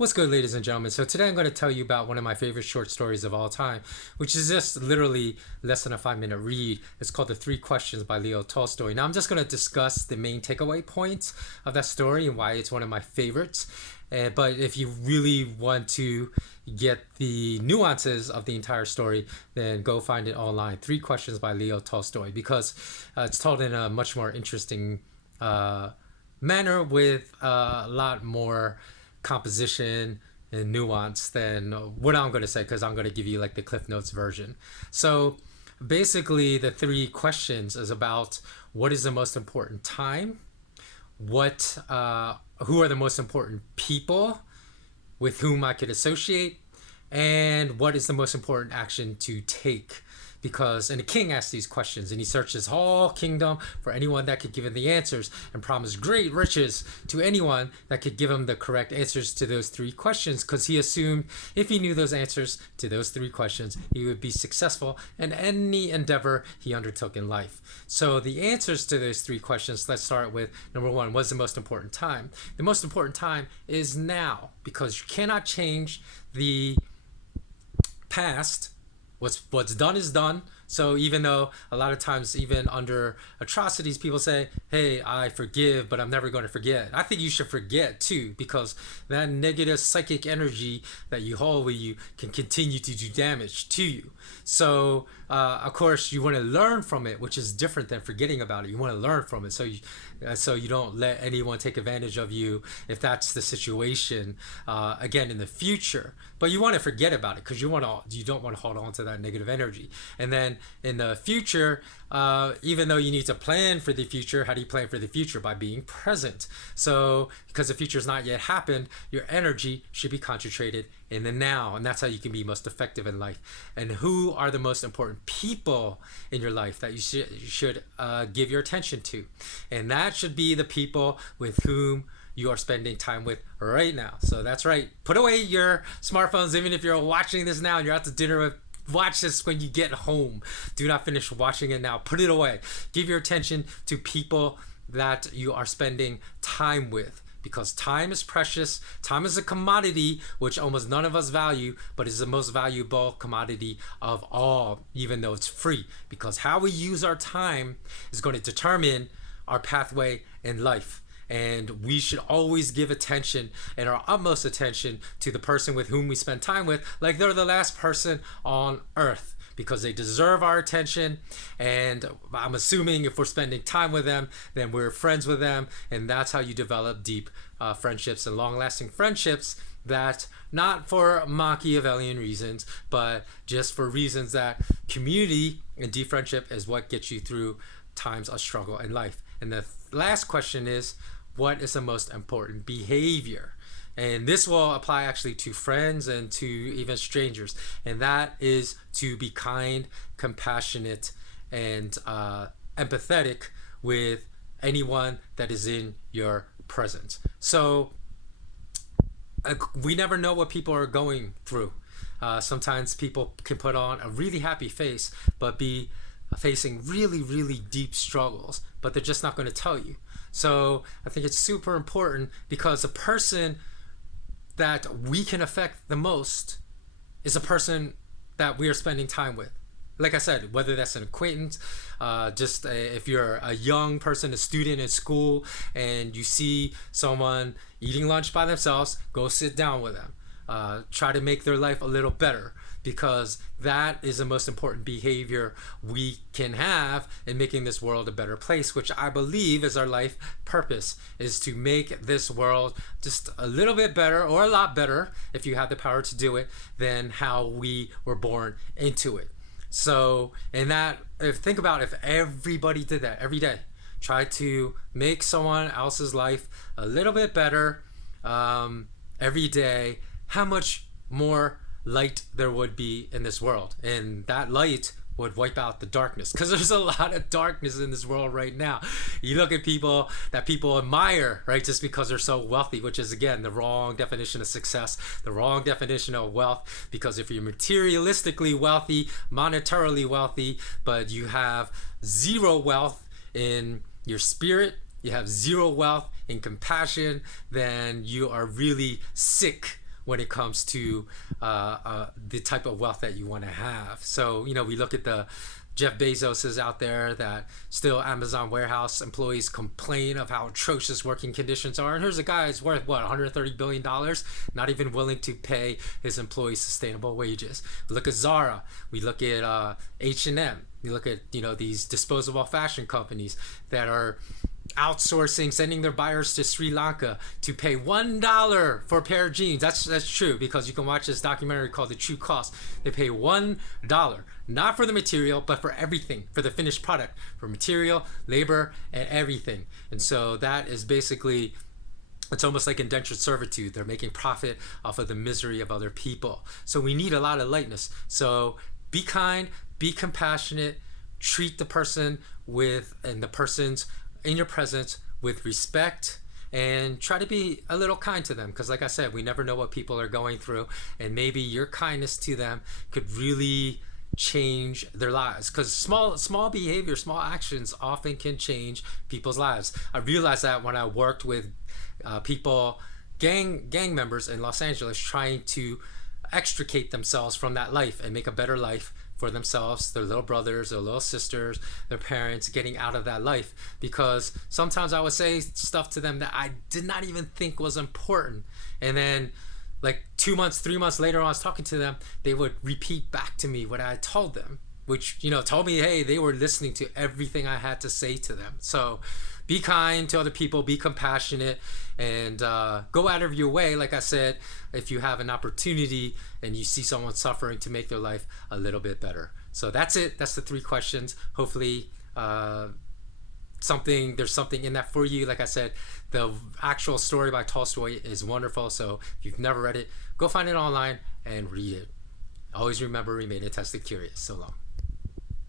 What's good, ladies and gentlemen? So today I'm going to tell you about one of my favorite short stories of all time, which is just literally less than a 5-minute read. It's called The Three Questions by Leo Tolstoy. Now I'm just going to discuss the main takeaway points of that story and why it's one of my favorites. But if you really want to get the nuances of the entire story, then go find it online. Three Questions by Leo Tolstoy, because it's told in a much more interesting manner with a lot more composition and nuance than what I'm going to say, because I'm going to give you like the Cliff Notes version. So basically the three questions is about what is the most important time, who are the most important people with whom I could associate, and what is the most important action to take. And the king asks these questions, and he searched his whole kingdom for anyone that could give him the answers, and promised great riches to anyone that could give him the correct answers to those three questions, because he assumed if he knew those answers to those three questions, he would be successful in any endeavor he undertook in life. So the answers to those three questions, let's start with number one: what's the most important time? The most important time is now, because you cannot change the past. What's done is done. So even though a lot of times, even under atrocities, people say, hey, I forgive, but I'm never going to forget. I think you should forget too, because that negative psychic energy that you hold with you can continue to do damage to you. So of course you want to learn from it, which is different than forgetting about it. You want to learn from it, so you don't let anyone take advantage of you if that's the situation again in the future. But you want to forget about it, because you don't want to hold on to that negative energy. And then in the future, even though you need to plan for the future, how do you plan for the future? By being present. So because the future's not yet happened, your energy should be concentrated in the now, and that's how you can be most effective in life. And who are the most important people in your life that you should give your attention to? And that should be the people with whom you are spending time with right now. So that's right, put away your smartphones. Even if you're watching this now and you're out to dinner with, watch this when you get home. Do not finish watching it now. Put it away. Give your attention to people that you are spending time with, because time is precious. Time is a commodity which almost none of us value, but is the most valuable commodity of all, even though it's free, because how we use our time is going to determine our pathway in life. And we should always give attention, and our utmost attention, to the person with whom we spend time with, like they're the last person on earth, because they deserve our attention. And I'm assuming if we're spending time with them, then we're friends with them, and that's how you develop deep friendships and long-lasting friendships, that not for Machiavellian reasons, but just for reasons that community and deep friendship is what gets you through times of struggle in life. And the last question is, what is the most important behavior? And this will apply actually to friends and to even strangers. And that is to be kind, compassionate, and empathetic with anyone that is in your presence. So we never know what people are going through. Sometimes people can put on a really happy face, but be facing really, really deep struggles, but they're just not going to tell you. So I think it's super important, because the person that we can affect the most is a person that we are spending time with. Like I said, whether that's an acquaintance, if you're a young person, a student in school, and you see someone eating lunch by themselves, go sit down with them. Try to make their life a little better, because that is the most important behavior we can have in making this world a better place, which I believe is our life purpose, is to make this world just a little bit better, or a lot better if you have the power to do it, than how we were born into it. So, think about if everybody did that every day, try to make someone else's life a little bit better every day, how much more light there would be in this world. And that light would wipe out the darkness, because there's a lot of darkness in this world right now. You look at people that people admire, right, just because they're so wealthy, which is again the wrong definition of success, the wrong definition of wealth. Because if you're materialistically wealthy, monetarily wealthy, but you have zero wealth in your spirit, you have zero wealth in compassion, then you are really sick when it comes to the type of wealth that you want to have. So, we look at the Jeff Bezos is out there that still Amazon warehouse employees complain of how atrocious working conditions are. And here's a guy who's worth, what, $130 billion, not even willing to pay his employees sustainable wages. We look at Zara. We look at H&M. We look at, these disposable fashion companies that are outsourcing, sending their buyers to Sri Lanka to pay $1 for a pair of jeans. That's true, because you can watch this documentary called The True Cost. They pay $1, not for the material, but for everything, for the finished product, for material, labor, and everything. And so that is basically, it's almost like indentured servitude. They're making profit off of the misery of other people. So we need a lot of lightness. So be kind, be compassionate, treat the person and the person's in your presence with respect, and try to be a little kind to them, because like I said, we never know what people are going through, and maybe your kindness to them could really change their lives, because small behavior, small actions often can change people's lives. I realized that when I worked with people, gang members in Los Angeles, trying to extricate themselves from that life and make a better life for themselves, their little brothers, their little sisters, their parents, getting out of that life. Because sometimes I would say stuff to them that I did not even think was important, and then like 2 months, 3 months later, when I was talking to them, they would repeat back to me what I told them, which told me, hey, they were listening to everything I had to say to them. So be kind to other people, be compassionate, and go out of your way, like I said, if you have an opportunity and you see someone suffering, to make their life a little bit better. So that's it. That's the 3 questions. Hopefully there's something in that for you. Like I said, the actual story by Tolstoy is wonderful. So if you've never read it, go find it online and read it. Always remember, remain tested curious. So long.